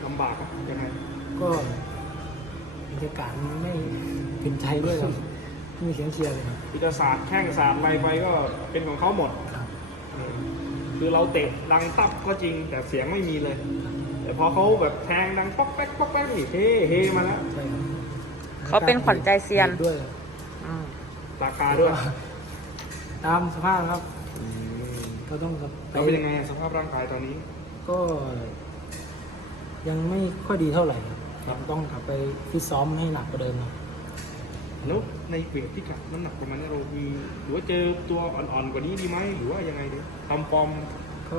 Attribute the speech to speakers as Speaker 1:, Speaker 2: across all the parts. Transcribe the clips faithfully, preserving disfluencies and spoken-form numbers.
Speaker 1: ลำบากยังไง
Speaker 2: ก็บรรยากาศมันไม่เป็นใจด้วยครับไม่มีเสียงเชียร์เลยครับ
Speaker 1: อิตาศาสตร์แข้งศาสตร์อะไรไปก็เป็นของเขาหมดคือเราเตะดังตับก็จริงแต่เสียงไม่มีเลยแต่พอเขาแบบแทงดังป๊อกแป๊กป๊อกแป๊กนี่เฮ้เฮมาแล้ว
Speaker 3: เขาเป็นขวัญใจเซียน
Speaker 2: ด้วย
Speaker 1: ราคาด้วย
Speaker 2: ตามสภาพครับก็ต้อง
Speaker 1: เราเป็นยังไงสภาพร่างกายตอนนี้
Speaker 2: ก็ยังไม่ค่อยดีเท่าไหร่ครับต้องกลับไปฟิตซ้อมให้หนักกว่าเดิมครับ
Speaker 1: แล้วในเวทที่กัดน้ำหนักประมาณนี้เรามีหรือว่าเจอตัวอ่อนๆกว่านี้ดีไหมหรือว่ายังไงดีทำฟอร์ม
Speaker 2: ก็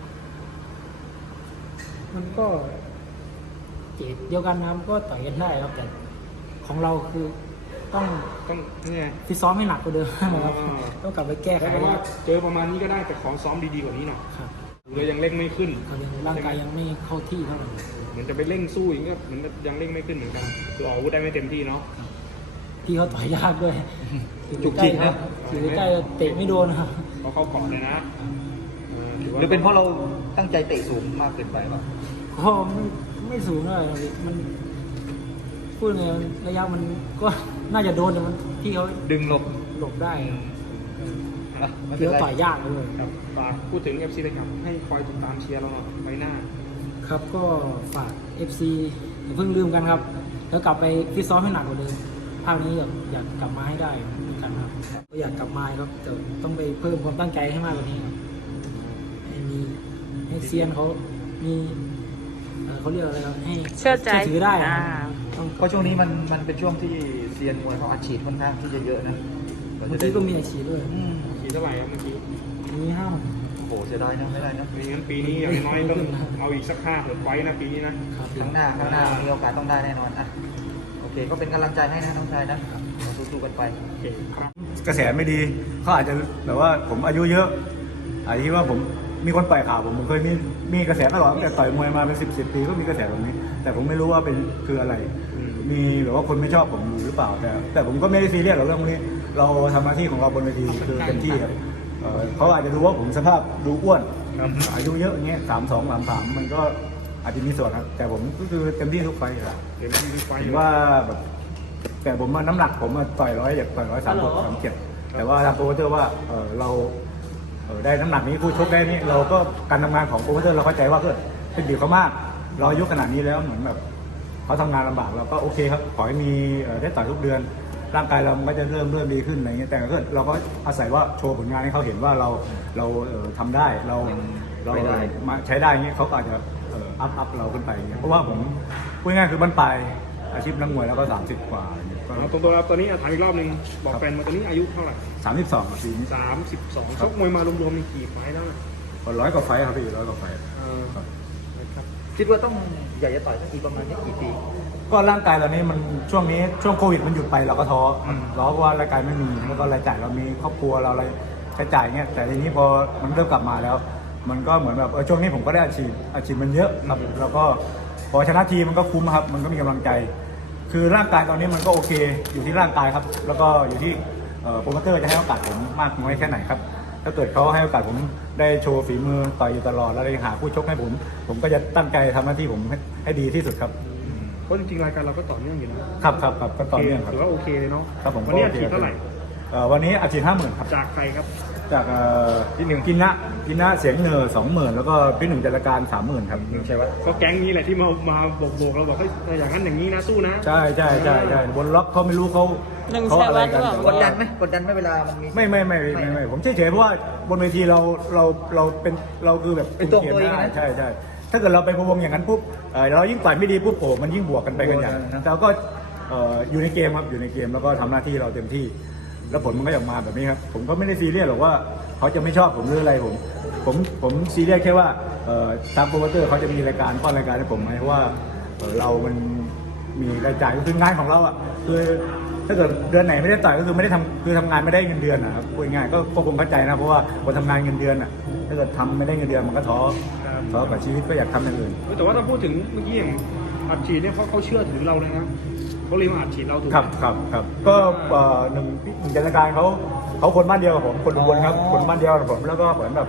Speaker 2: มันก็เจตเดียวกันนะก็ต่อยกันได้ครับแต่ของเราคือต้อง
Speaker 1: ต้องนี่ไง
Speaker 2: ฟิตซ้อมให้หนักกว่าเดิมครับต้องกลับไปแก้ไข
Speaker 1: ว่าเจอประมาณนี้ก็ได้แต่ขอซ้อมดีๆกว่านี้หน่อยเลยยังเร่งไม่ขึ้น
Speaker 2: ร่างกายยังไม่เข้าที่เท่าไหร่
Speaker 1: เหมือนจะไปเร่งสู้อย่างเงี้ยเหมือนยังเร่งไม่ขึ้นเหมือนกันคือออกอาวุธได้ไม่เต็มที่เนาะ
Speaker 2: พี่เขาต่อยยากด้วยจุกจิกนะถือใกล้เตะไม่โดนครับ
Speaker 1: เขาเข้าเกาะเลยนะ
Speaker 4: หรือเป็นเพราะเราตั้งใจเตะสูงมากเกินไปป่ะ
Speaker 2: ก็ไม่ไม่สูงเลยมันพูดไงระยะมันก็น่าจะโดนแต่มันพี่เขา
Speaker 4: ดึงหลบ
Speaker 2: หลบได้พี่เขาต่อยยากเลย
Speaker 1: ครับฝากพูดถึง เอฟ ซี เลยครับให้คอยติดตามเชียร์เราหน่อยไปหน้า
Speaker 2: ครับก็ฝาก เอฟ ซี อย่าเพิ่งลืมกันครับแล้วกลับไปฟิตซ้อมให้หนักกว่าเดิมภาคนี้อยากอยากกลับมาให้ได้เหมือนกันครับก็อยากกลับมาครับแต่ต้องไปเพิ่มความตั้งใจให้มากกว่านี้ครับให้มีให้เซียนเขามีเขาเรียกอะไรครับให้
Speaker 3: เชื่อใจ
Speaker 2: ถือได้
Speaker 4: เพราะช่วงนี้มันมันเป็นช่วงที่เซียนมวยเขาอัดฉีดค่อนข้างที่จะเยอะนะ
Speaker 2: เมื่อกี้ก็มีอัดฉีดด้วย
Speaker 1: ฉีดเท่าไหร่ครับเมื่อกี้
Speaker 2: มีห้า
Speaker 4: โอ้โหเสียดายนะไม่ได้นะ
Speaker 1: ไม่งั้นปีนี้อย่างน้อยต้องเอาอีกสักห้าเผื่อไว้นะปีนี้นะ
Speaker 4: ครั้งหน้าครั้งหน้ามีโอกาสต้องได้แน่นอนอ่ะโอเคก็เป็นกำลังใจให้นะน้องชายนะสู้ๆกันไป
Speaker 5: กระแสไม่ดีเขาอาจจะแบบว่าผมอายุเยอะอาจจะคิดว่าผมมีคนปล่อยข่าวผมผมเคยมีมีกระแสตลอดตั้งแต่ต่อยมวยมาเป็นสิบสิบปีก็มีกระแสแบบนี้แต่ผมไม่รู้ว่าเป็นคืออะไรมีแบบว่าคนไม่ชอบผมหรือเปล่าแต่แต่ผมก็ไม่ได้ซีเรียสหรอกเรื่องพวกนี้เราทำหน้าที่ของเราบนเวทีคือเต็มที่ครับเขาอาจจะดูว่าผมสภาพดูอ้วนอายุเยอะอย่างเงี้ยสามสองสามสามมันก็อาจจะมีส่วนครับแต่ผมก็คือเต็มที่ทุกไฟครับ
Speaker 1: เต็มที่ทุกไฟ
Speaker 5: เห็นว่าแบบแต่ผมน้ำหนักผมต่อยร้อยอยากต่อยร้อยสามหกสามเจ็ดแต่ว่าทางโปรโมเตอร์ว่าเราได้น้ำหนักนี้ผู้ชกได้นี่เราก็การทำงานของโปรโมเตอร์เราเข้าใจว่าเกิดเป็นบีบเขามากเราอายุขนาดนี้แล้วเหมือนแบบเขาทำงานลำบากเราก็โอเคครับขอให้มีได้ต่อยทุกเดือนร่างกายเราก็จะเริ่มเริ่มดีขึ้นอะไรเงี้ยแต่ก็เราก็อาศัยว่าโชว์ผลงานให้เขาเห็นว่าเราเราทำได้เราเรามาใช้ได้เงี้ยเขาก็อาจจะอัพอัพเราขึ้นไปเงี้ยเพราะว่าผมพูดง่ายคือบั้นปลายอาชีพนักมวยแล้วก็สามสิบกว่า
Speaker 1: ตรงตัวเราตอนนี้ถามอีกรอบนึงบอกแฟนมาตอนนี้อายุเท่าไหร่
Speaker 5: สามสิบสองปีนี้
Speaker 1: สามสิบสองชกมวยมารวมๆมีกี่ไฟล์แล้ว
Speaker 5: ร้อยกว่าไฟล์ครับพี่ร้อยกว่าไฟล์
Speaker 4: คิดว่าต้องอยากจะต่อยสักกี่ประมาณนี้กี่ปี
Speaker 5: ก็ร่างกายเรานี้มันช่วงนี้ช่วงโควิดมันหยุดไปเราก็ท้อท้อเพราะว่ารายการไม่มีแล้วก็รายจ่ายเรามีครอบครัวเราอะไรใช้จ่ายเงี้ยแต่ทีนี้พอมันเริ่มกลับมาแล้วมันก็เหมือนแบบเออช่วงนี้ผมก็ได้อาชีพอาชีพมันเยอะครับแล้วก็พอชนะทีมันก็คุ้มครับมันก็มีกำลังใจคือร่างกายตอนนี้มันก็โอเคอยู่ที่ร่างกายครับแล้วก็อยู่ที่โปรโมเตอร์จะให้โอกาสผมมากน้อยแค่ไหนครับถ้าเกิดเขาให้โอกาสผมได้โชว์ฝีมือต่อยอยู่ตลอดแล้วเลยหาผู้ชกให้ผมผมก็จะตั้งใจทำหน้าที่ผมให้ดีที่สุดครับ
Speaker 1: เพราะจริงๆรายการเราก็ต่อเนื่องอยู่
Speaker 5: นะครับครับครับก็ต่อเนื่องครับ
Speaker 1: ถือว่าโอเคเลยเนาะ
Speaker 5: ครับผม
Speaker 1: วันนี้อาชีพเท่าไหร่
Speaker 5: วันนี้อาชีพห้าหมื่นครับ
Speaker 1: จากใครครับ
Speaker 5: จากพี่หนึ่งกินนะกินนะเสียงเหนือสองหมื่นแล้วก็พี่หนึ่งจัดการสามหมื่นครับ
Speaker 1: ใช่ว่าก็แก๊งนี้แหละที่มามาบอกบอกเราบอกให้อย่างนั้นอย่างนี้นะสู้นะ
Speaker 5: ใช่ใช่ใช่ใช่บนล็อกเขาไม่รู้เขา
Speaker 3: เขาอะไรกัน
Speaker 4: กดดันไหมกดดันไหมเวลามันมี
Speaker 5: ไม่ไม่ไม่ไม่ไม่ผมเฉยเฉยเพราะว่าบนเวทีเราเราเราเป็นเราคือแบบ
Speaker 4: เป็นตัวตัวเองนะ
Speaker 5: ใช่ใช่ถ้าเกิดเราไปพวงอย่างนั้นปุ๊บเรายิ่งต่อยไม่ดีปุ๊บโอ้มันยิ่งบวกกันไปกันอย่างเราก็อยู่ในเกมครับอยู่ในเกมแล้วก็ทำหน้าที่เราเต็มที่แล้วผลมันก็ออกมาแบบนี้ครับผมก็ไม่ได้ซีเรียสหรอกว่าเขาจะไม่ชอบผมหรืออะไรผมผมผมซีเรียสแค่ว่าตามโปรโมเตอร์เขาจะมีรายการป้อนรายการให้ผมไหมเพราะว่าเรามันมีรายจ่ายก็คืองานของเราอ่ะคือถ้าเกิดเดือนไหนไม่ได้ต่อยก็คือไม่ได้ทำคือทำงานไม่ได้เงินเดือนนะครับพูดง่ายก็คงเข้าใจนะเพราะว่าคนทำงานเงินเดือนอ่ะถ้าเกิดทำไม่ได้เงินเดือนมันก็ท้อท้อกับชีวิตก็อยากทำอย่างอื่น
Speaker 1: แต่ว่าถ้าพูดถึงเมื่อกี้อย่างอัดฉีดเนี่ยเขาเขาเชื่อถือเราเลยนะเขาเลยมาอัดฉีดเราถูก
Speaker 5: ครับครับครับก็หนึ่งหนึ่งจัดการเขาเขาคนบ้านเดียวกับผมคนอุบลครับคนบ้านเดียวกับผมแล้วก็เหมือนแบบ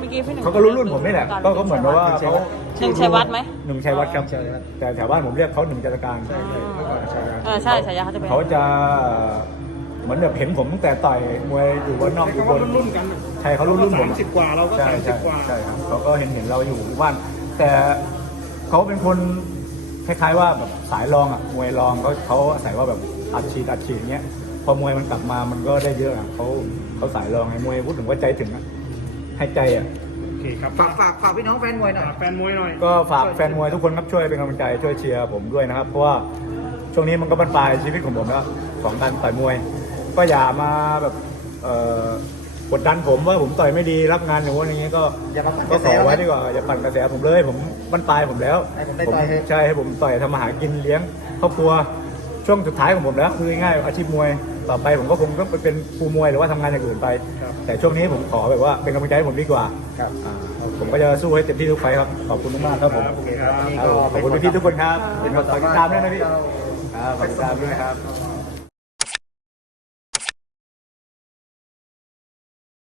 Speaker 3: มื่อกี้พี่หนึ่ง
Speaker 5: เขาก็รุ่นรุ่นผมนี่แหละก็ก็เหมือนกับว่าเขา
Speaker 3: หนึ่งชัยวัฒน์ไหม
Speaker 5: หนึ่งชัยวัฒน์ครับแต่แถวบ้านผมเรียกเขาหนึ่งจัตการ
Speaker 3: เออใช่ฉายาเขาจะเป็น
Speaker 5: เขาจะเหมือนแบบเห็นผมตั้งแต่ต่อยมวยอยู่บนนอกอยู่บน
Speaker 1: รุ่นๆกัน
Speaker 5: ใช่เขารุ่นรุ่นผม
Speaker 1: สามสิบกว่าเราก็
Speaker 5: ใช่
Speaker 1: สามสิ
Speaker 5: ใช่
Speaker 1: บกว่า
Speaker 5: ใช่ครับเขาก็เห็นเห็นเราอยู่บ้านแต่เขาเป็นคนคล้ายๆว่าแบบสายรองอ่ะมวยรองเขาเขาอาศัยว่าแบบอัดฉีดอัดฉีดอย่างเงี้ยพอมวยมันกลับมามันก็ได้เยอะอ่ะเขาเขาสายรองไงมวยพูดถึงว่าใจถึงอ่ะให้ใจอ่ะ
Speaker 1: โอเคครับ
Speaker 4: ฝากฝากฝากพี่น้องแฟนมวยหน่อย
Speaker 1: ฝากแฟนมวยหน่อย
Speaker 5: ก็ฝากแฟนมวยทุกคนครับช่วยเป็นกำลังใจช่วยเชียร์ผมด้วยนะครับเพราะว่าช่วงนี้มันก็บรรปลายชีวิตของผมแล้วของการต่อยมวย ก็อย่ามาแบบเอ่อกดดันผมว่าผมต่อยไม่ดีรับงานอย่างว่าอย่างเงี้ยก็
Speaker 4: อย่ามาปั่น
Speaker 5: ก็
Speaker 4: กระ
Speaker 5: ข
Speaker 4: แส
Speaker 5: อ
Speaker 4: เรา
Speaker 5: ไว้ดีกว่าอย่าปั่นกระแสผมเลยผมบรรปลายผมแล้ว
Speaker 4: ให้ผมได้
Speaker 5: ผม
Speaker 4: ต่อยเถอะ
Speaker 5: ใช่ให้ผมต่อยทำมาหากินเลี้ยงครอบครัวช่วงสุดท้ายของผมแล้วคือง่ายๆอาชีพมวยต่อไปผมก็คงต้องไปเป็นครูมวยหรือว่าทำงานอย่างอื่นไป แต่ช่วงนี้ผมขอแบบว่าเป็นกำลังใจให้ผมดีกว่า
Speaker 4: ครับ
Speaker 5: อ่าผมก็จะสู้ให้เต็มที่ทุกไฟท์ครับขอบคุณมากๆครับผม
Speaker 4: โอเคครับวันนี้
Speaker 5: ครับ
Speaker 4: ก็
Speaker 5: ขอบคุณพี่ๆทุกคนครับ
Speaker 4: เป็น
Speaker 5: ฝากติดตามด้วยนะพี่
Speaker 4: เรา
Speaker 5: ครับฝากติดตามด้วยครับ